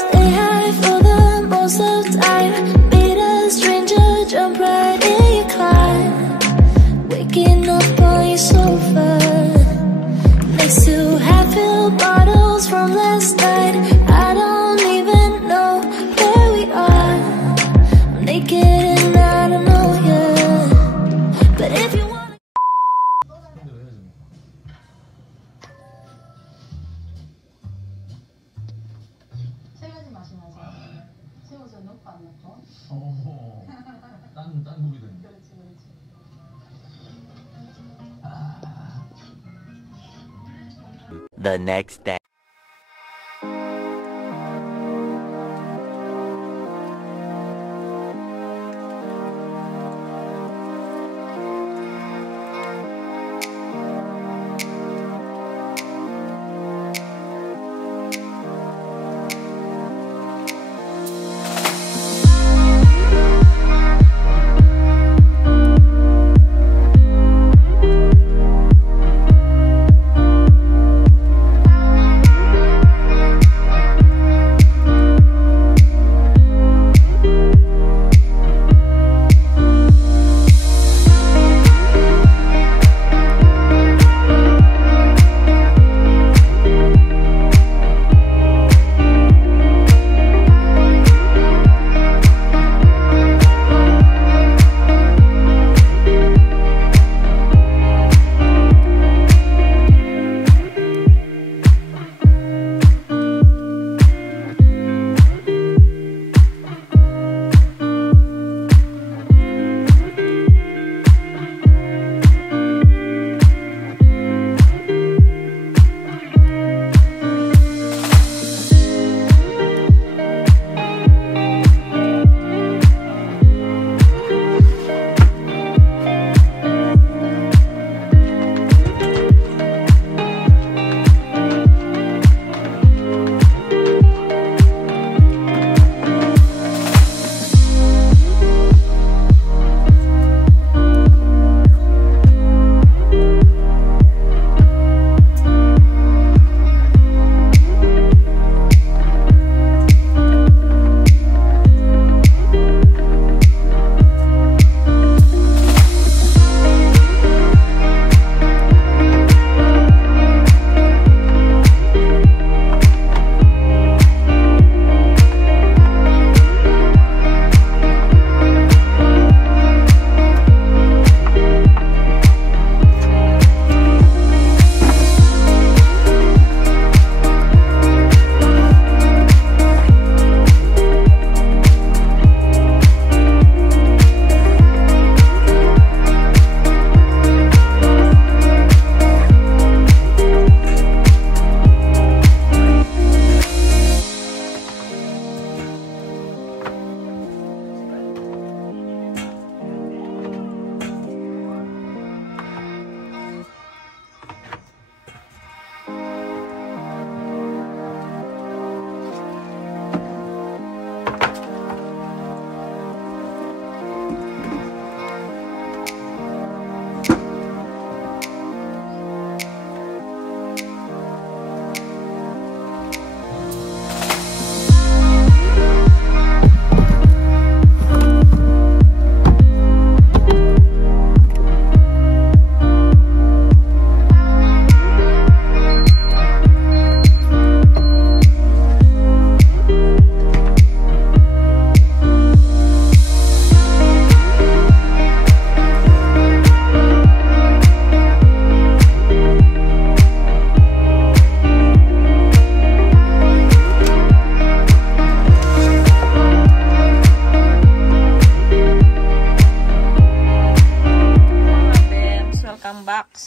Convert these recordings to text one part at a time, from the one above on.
Stay high for the most of time. Meet a stranger, jump right in your climb. Waking up on your sofa next to half-filled bottles from last night. I don't even know where we are. I'm naked and I don't know you. But if you want. 딴 고기들. The next day.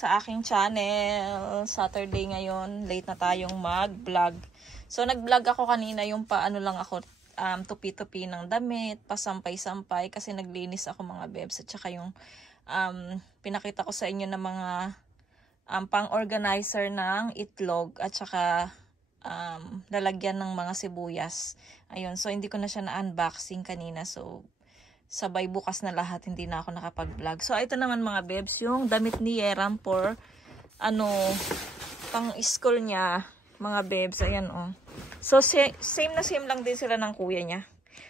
sa aking channel. Saturday ngayon, late na tayong mag-vlog. So nag-vlog ako kanina yung paano lang ako tupi-tupi ng damit, pasampay-sampay kasi naglinis ako mga bebs, at saka yung pinakita ko sa inyo na mga pang-organizer ng itlog at saka lalagyan ng mga sibuyas. Ayun, so hindi ko na siya na-unboxing kanina, so sabay bukas na lahat, hindi na ako nakapag-vlog. So ito naman mga bebs, yung damit ni Yeram for pang school niya mga bebs. Ayan So, same na same lang din sila ng kuya niya.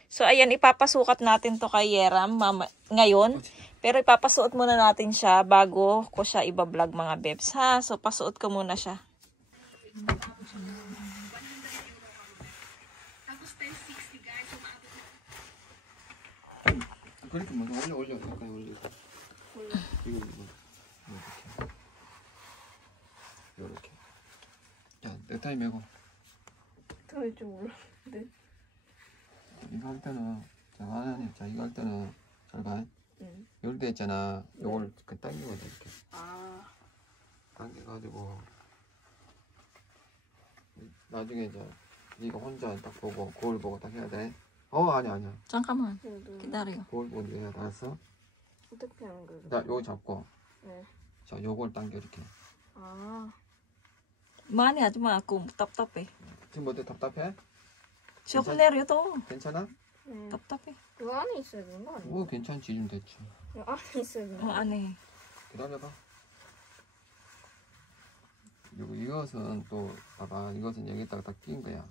So, ayan, ipapasukat natin to kay Yeram ngayon. Pero ipapasuot muna natin siya bago ko siya iba-vlog mga bebs, ha? So, pasuot ko muna siya. 그렇게 먼저 올려 가까이 올려 이거 이렇게 야 넥타이 매고 더 좀 올라오는데. 이거 할 때는 자 아니 자 이거 할 때는 잘 봐. 이럴 때 있잖아 요걸 그 당기면 돼 이렇게 당겨가지고 나중에 이제 네가 혼자 딱 보고 거울 보고 딱 해야 돼. 아니야 잠깐만 기다려. 거울 보고 내가 알았어. 어떻게 하는 거야? 나 요거 잡고 네. 자 요걸 당겨 이렇게. 많이 하지 마. ako 답답해. 지금 어때 답답해? Siya nervyo to. 괜찮아? 네. 답답해. 이거 안에 있어야 되는 거 아니야? 뭐 괜찮지 좀 됐지. 이거 안에 있어야 되는 거 아니야? 안해. 기다려봐. 그리고 이것은 또 봐봐 이것은 여기다가 딱 끼운 거야.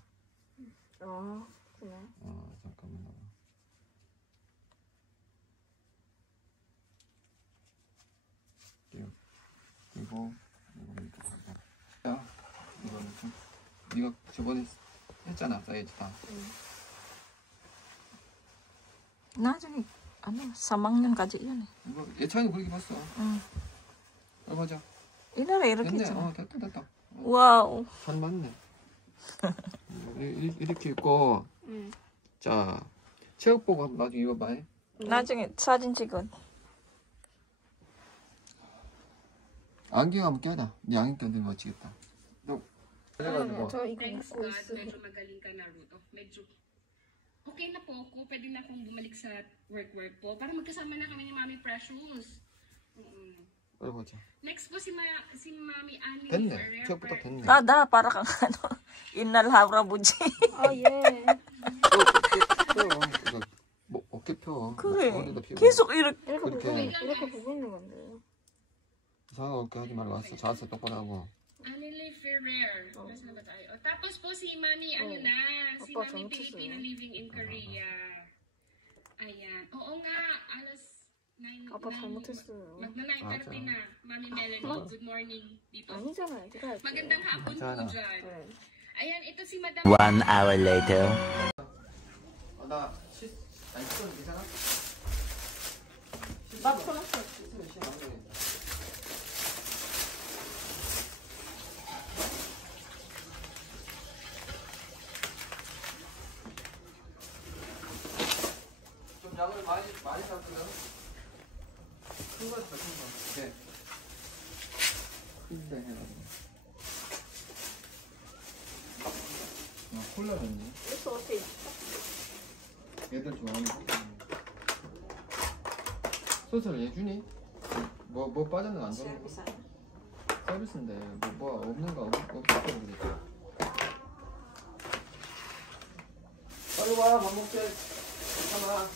그래. 잠깐만. 그리고 야 이거는 좀 이거 저번에 했잖아 사이즈 다. 나중에 ano, 3학년까지 yan eh. 이거 예찬이도 그렇게 봤어. 응. 맞아. 이날에 이렇게 됐네. 했잖아. 됐다. 와우. 잘 맞네. 이렇게 있고. 자 체육복 한번 나중에 입어봐. 나중에 사진 찍어. 안경 한번 껴라. 네 안경 껴도 멋지겠다. 너 그래가지고 저 이거 Thanks 입고 God, 있어요. medyo magaling ka Naruto. Medyo okay na po ako. Pwede na akong bumalik sa work po. Para magkasama na kami ni Mami Precious. 빨리 보자. Next po si Mami Annie 됐네. Ferrer. 체육부터 됐네. 나 para kang ano, inal 할아버지. 예. 이거 뭐 어깨 펴. 그래. 어디다 피고. 계속 이렇게. 이렇게 보고 있는 건데. 이상한 어깨 하지 말고 왔어. 자세 똑바로 하고. Annie Ferrer. Nasaan na ba tayo? Tapos po si Mami, si Opo, Mami 잘못했어요. Filipino living in Korea. Ayan. Oo nga, alas 9. 아빠 잘못했어요. Magna 9:30 na. Mami Melanie, good morning dito. 아니잖아요. 제가 할게요. Magandang hapon po 괜찮아. dyan. 네. Ayan, ito si Madam 1 hour later. 나 아니 손 괜찮아? 나 풀었어. 좀 양을 많이 샀거든. 큰 거 있어, 큰 거. 네. 큰데 해가지고. 콜라였니? 이거 어때? 얘들 좋아하는 소스를 얘 주니? 뭐 빠졌는 안 좋은 거? 서비스인데 뭐 없는 거 없어 그러지. 빨리 와, 밥 먹게. 잠깐만.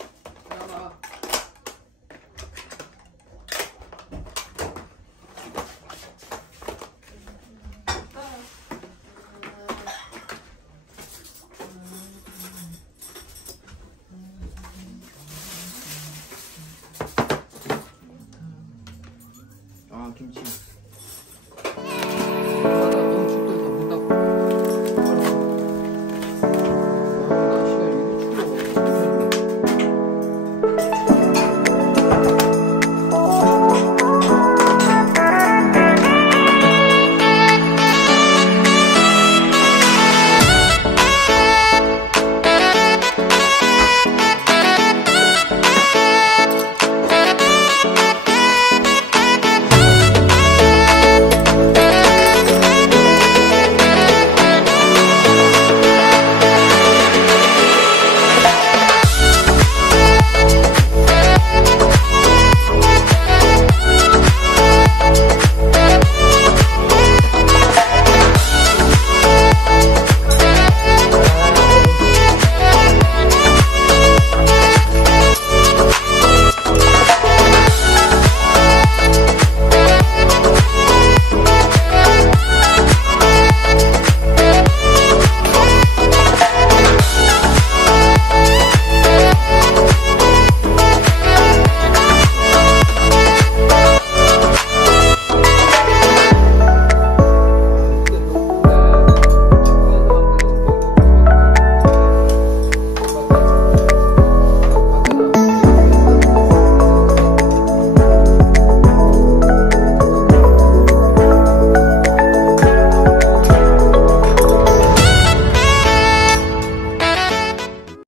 김치. 너무 춥다. 문 닫고. 날씨가 이렇게 추워.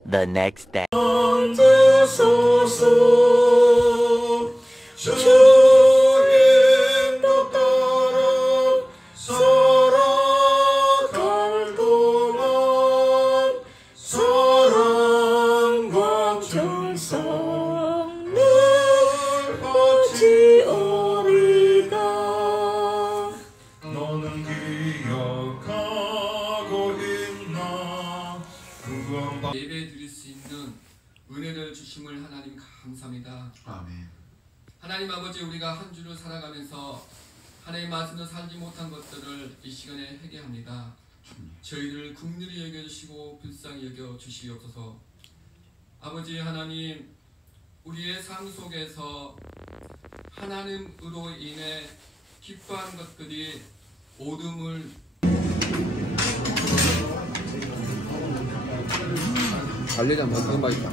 the next day. 너는 기억하고 있나? 예배 드릴 수 있는 은혜를 주심을 하나님 감사합니다. 아멘. 하나님 아버지, 우리가 한 주를 살아가면서 하나님 말씀으로 살지 못한 것들을 이 시간에 회개합니다. 저희를 긍휼히 여겨주시고 불쌍히 여겨주시옵소서. 아버지 하나님, 우리의 삶 속에서 하나님으로 인해 기뻐하는 것들이 어둠을 달래장 어떤 거 있다.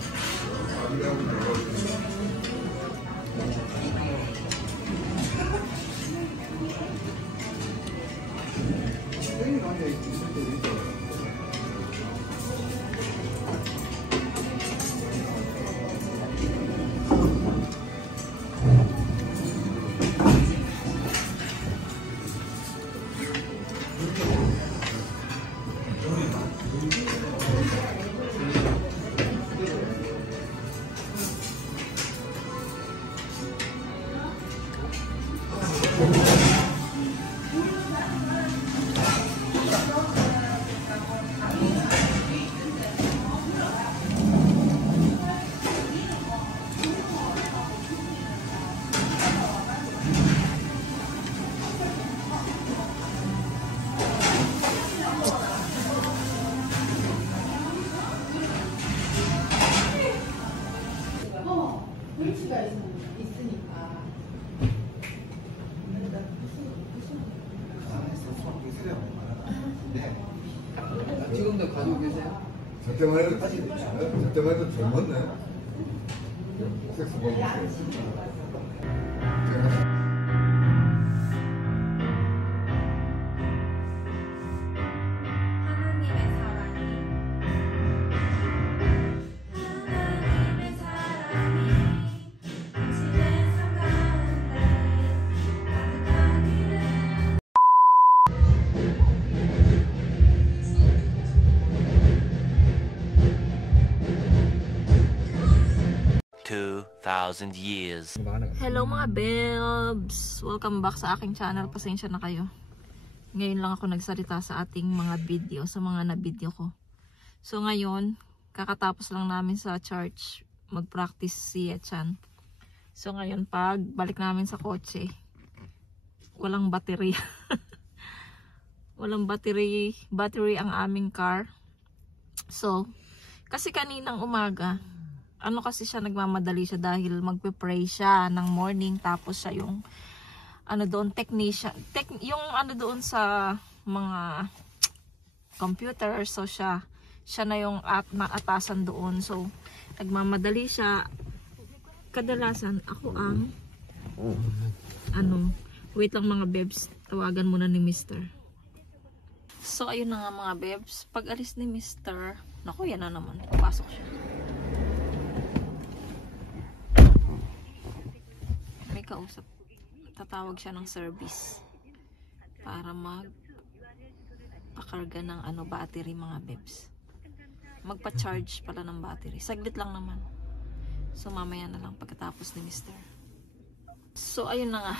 지금도 가지고 계세요? 저때만 해도 젊었네. 섹스 보고 $2,000 years. Hello mga belbs! Welcome back sa aking channel. Pasensya na kayo. Ngayon lang ako nagsalita sa ating mga video, sa mga na-video ko. So ngayon, kakatapos lang namin sa church mag-practice si Echan. So ngayon, pag balik namin sa kotse, walang battery. Walang battery ang aming car. So, kasi kaninang umaga, ano kasi siya, nagmamadali siya dahil magpe-pray siya ng morning, tapos siya yung ano doon, technician, yung ano doon sa mga computer. So siya na yung naatasan doon. So nagmamadali siya. Kadalasan ako ang wait lang mga bebs, tawagan muna ni Mr. So ayun na nga mga bebs, pag alis ni Mr. Naku, yan na naman, papasok siya. May kausap, tatawag siya ng service para magpakarga ng battery mga bebs. Magpa-charge pala ng battery. Saglit lang naman. So mamaya na lang pagkatapos ni Mr. So ayun na nga.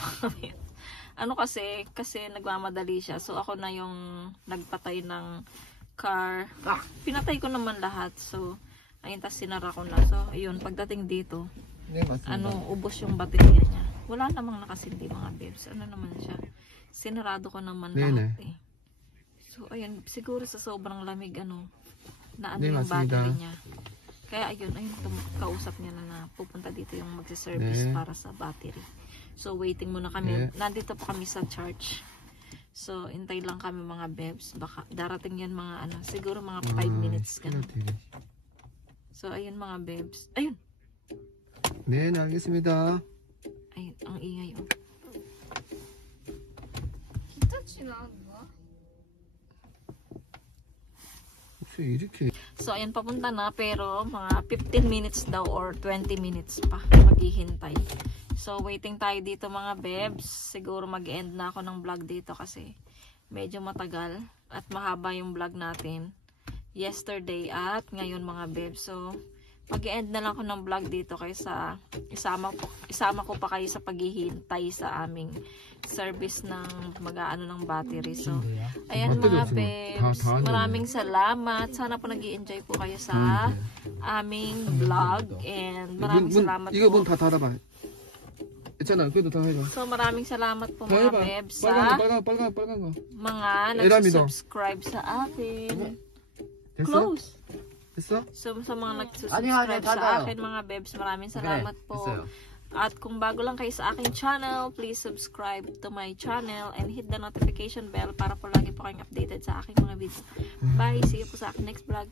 kasi nagmamadali siya. So ako na yung nagpatay ng car. Pinatay ko naman lahat. So ayun, tas sinara ko na. So ayun, pagdating dito, ubos yung baterya niya. Wala namang nakasindi mga bebs. Ano naman siya? Sinarado ko naman lahat eh. So ayun, siguro sa sobrang lamig yung battery niya. Kaya ayun, kausap niya na pupunta dito yung magsiservice para sa battery. So waiting muna kami. Nandito pa kami sa church. So intay lang kami mga bebs. Baka darating yan mga siguro mga 5 minutes ganun. So ayun mga bebs. Ayun. 네, 알겠습니다. Ayun, ang ingay oh. 히타치나 누가? 혹시 이렇게 So, ayan, papunta na. Pero, mga 15 minutes daw or 20 minutes pa maghihintay. So, waiting tayo dito mga bebs. Siguro mag-end na ako ng vlog dito kasi medyo matagal at mahaba yung vlog natin yesterday at ngayon mga bebs. So, mag-end na lang ako ng vlog dito kaysa isama ko pa kayo sa paghihintay sa aming service ng mag-aano ng battery. So, ayan mga bebs, maraming salamat. Sana po nag-i-enjoy po kayo sa aming vlog and maraming salamat 이거 po. 문 다 닫아봐. 있잖아. 그래도 다 해봐. So, maraming salamat po 다 mga 해봐. bebs 빨간 거. mga 에라미도. nagsusubscribe sa akin. 됐어? Close. 됐어? So, sa mga nagsusubscribe 아니야, sa 닫아요. akin mga bebs, maraming salamat po. 됐어요. At kung bago lang kayo sa aking channel, please subscribe to my channel and hit the notification bell para po lagi po kayong updated sa aking mga video. Bye! See you po sa aking next vlog.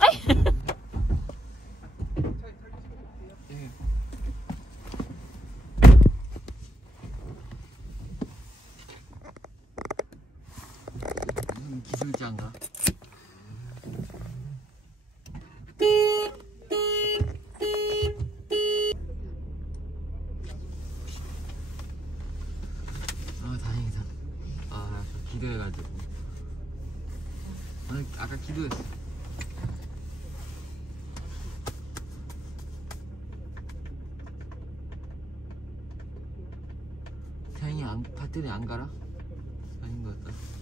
Ay! 기술자인가? 아 다행이다. 아 기도해가지고. 아까 기도했어. 다행히 배터리 안 갈아? 아닌 것 같다.